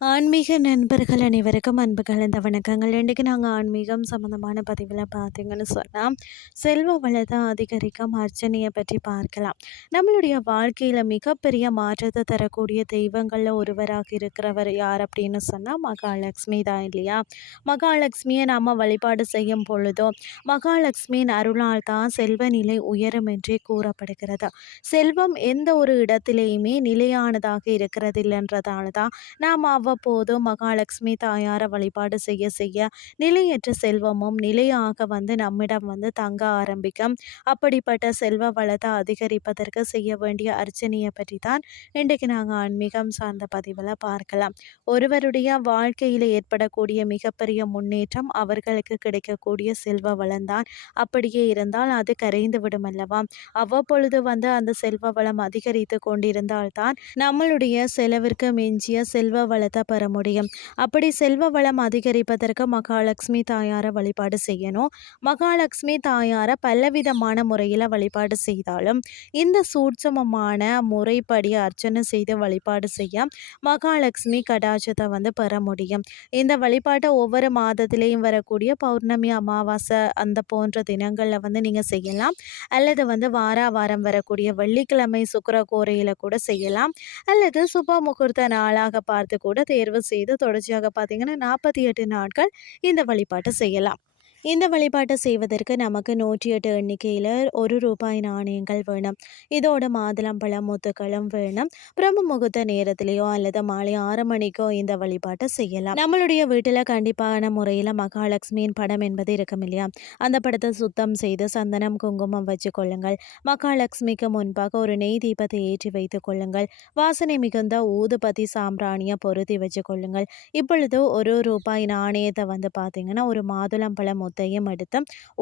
ஆன்மீக நண்பர்கள் அனைவருக்கும் அன்பு கலந்த வணக்கங்கள். இன்றைக்கு நாங்கள் ஆன்மீகம் சம்மந்தமான பதிவில் பார்த்தீங்கன்னு சொன்னால் செல்வ வளத்தை அதிகரிக்கும் அர்ச்சனையை பற்றி பார்க்கலாம். நம்மளுடைய வாழ்க்கையில் மிகப்பெரிய மாற்றத்தை தரக்கூடிய தெய்வங்களில் ஒருவராக இருக்கிறவர் யார் அப்படின்னு சொன்னால் மகாலட்சுமி தான் இல்லையா? மகாலட்சுமியை நாம் வழிபாடு செய்யும் பொழுதோ மகாலட்சுமியின் அருளால் தான் செல்வ நிலை உயரும் என்றே கூறப்படுகிறது. செல்வம் எந்த ஒரு இடத்திலேயுமே நிலையானதாக இருக்கிறது இல்லைன்றதால தான் நாம் அவ அவ்வப்போது மகாலட்சுமி தாயாரை வழிபாடு செய்ய செய்ய நிலையற்ற செல்வமும் நிலையாக வந்து நம்மிடம் வந்து தங்க ஆரம்பிக்கும். அப்படிப்பட்ட செல்வ வளத்தை அதிகரிப்பதற்கு செய்ய வேண்டிய அர்ச்சனையை பற்றி தான் இன்றைக்கு நாங்கள் ஆன்மீகம் சார்ந்த பதிவில் பார்க்கலாம். ஒருவருடைய வாழ்க்கையில் ஏற்படக்கூடிய மிகப்பெரிய முன்னேற்றம் அவர்களுக்கு கிடைக்கக்கூடிய செல்வ வளம்தான் அப்படியே இருந்தால் அது கரைந்து விடும் அல்லவா? அவ்வப்பொழுது வந்து அந்த செல்வ வளம் அதிகரித்து கொண்டிருந்தால்தான் நம்மளுடைய செலவிற்கு மிஞ்சிய செல்வ வளத்தை பெற முடியும். அப்படி செல்வ வளம் அதிகரிப்பதற்கு மகாலட்சுமி தாயாரை வழிபாடு செய்யணும். மகாலட்சுமி தாயாரை பலவிதமான முறையில் வழிபாடு செய்தாலும் இந்த சூட்சமமான முறைப்படி அர்ச்சனை செய்து வழிபாடு செய்ய மகாலட்சுமி கடாச்சத்தை வந்து பெற முடியும். இந்த வழிபாட்டை ஒவ்வொரு மாதத்திலையும் வரக்கூடிய பௌர்ணமி அமாவாசை அந்த போன்ற தினங்களில் வந்து நீங்கள் செய்யலாம். அல்லது வந்து வார வாரம் வரக்கூடிய வெள்ளிக்கிழமை சுக்கர கோரையில் கூட செய்யலாம். அல்லது சுப முகூர்த்த நாளாக பார்த்து கூட தேர்வு செய்து தொடர்ச்சியாக பார்த்தீங்கன்னா நாற்பத்தி எட்டு நாட்கள் இந்த வழிபாட்டை செய்யலாம். இந்த வழிபாட்டை செய்வதற்கு நமக்கு நூற்றி எட்டு எண்ணிக்கையில் ஒரு ரூபாய் நாணயங்கள் வேணும். இதோட மாதுளம்பழம் முத்துக்களும் வேணும். பிரம்ம முகூர்த்த நேரத்திலேயோ அல்லது மாலை ஆறு மணிக்கோ இந்த வழிபாட்டை செய்யலாம். நம்மளுடைய வீட்டில் கண்டிப்பான முறையில் மகாலட்சுமியின் படம் என்பது இருக்கும் இல்லையா? அந்த படத்தை சுத்தம் செய்து சந்தனம் குங்குமம் வச்சு கொள்ளுங்கள். மகாலட்சுமிக்கு முன்பாக ஒரு நெய் தீபத்தை ஏற்றி வைத்துக் கொள்ளுங்கள். வாசனை மிகுந்த ஊதுபதி சாம்பிராணியை பொருத்தி வச்சு கொள்ளுங்கள். இப்பொழுது ஒரு ரூபாய் நாணயத்தை வந்து பார்த்தீங்கன்னா ஒரு மாதுளம்பழம் முத்தையும் எடுத்து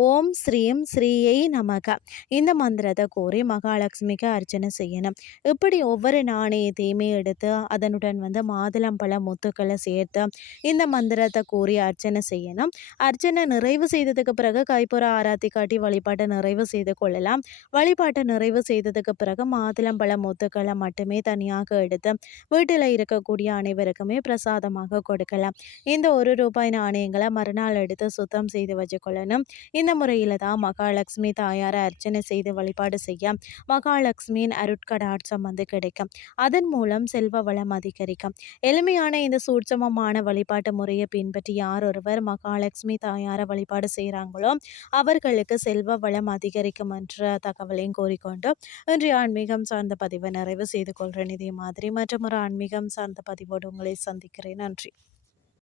ஓம் ஸ்ரீம் ஸ்ரீயை நமக. இந்த மந்திரத்தை கூறி மகாலட்சுமிக்கு அர்ச்சனை செய்யணும். இப்படி ஒவ்வொரு நாணயத்தையுமே எடுத்து அதனுடன் வந்து மாதுளம்பழ முத்துக்களை சேர்த்து இந்த மந்திரத்தை கூறி அர்ச்சனை செய்யணும். அர்ச்சனை நிறைவு செய்ததுக்கு பிறகு கைப்புற ஆராத்தி காட்டி வழிபாட்டை நிறைவு செய்து கொள்ளலாம். வழிபாட்டை நிறைவு செய்ததுக்கு பிறகு மாதுளம்பழ முத்துக்களை மட்டுமே தனியாக எடுத்து வீட்டில் இருக்கக்கூடிய அனைவருக்குமே பிரசாதமாக கொடுக்கலாம். இந்த ஒரு ரூபாய் நாணயங்களை மறுநாள் எடுத்து சுத்தம் செய்து வச்சுக்கொள்ளணும். இந்த முறையில் தான் மகாலட்சுமி தாயாரை அர்ச்சனை செய்து வழிபாடு செய்ய மகாலட்சுமியின் அருட்கடாட்சம் வந்து கிடைக்கும். அதன் மூலம் செல்வ வளம் அதிகரிக்கும். எளிமையான இந்த சூட்சமமான வழிபாட்டு முறையை பின்பற்றி யார் ஒருவர் மகாலட்சுமி தாயாரை வழிபாடு செய்கிறாங்களோ அவர்களுக்கு செல்வ வளம் அதிகரிக்கும் என்ற தகவலையும் கூறிக்கொண்டு இன்றைய ஆன்மீகம் சார்ந்த பதிவை நிறைவு செய்து கொள்கிறேன். இதே மாதிரி மற்றும் ஒரு ஆன்மீகம் சார்ந்த பதிவோடு உங்களை சந்திக்கிறேன். நன்றி.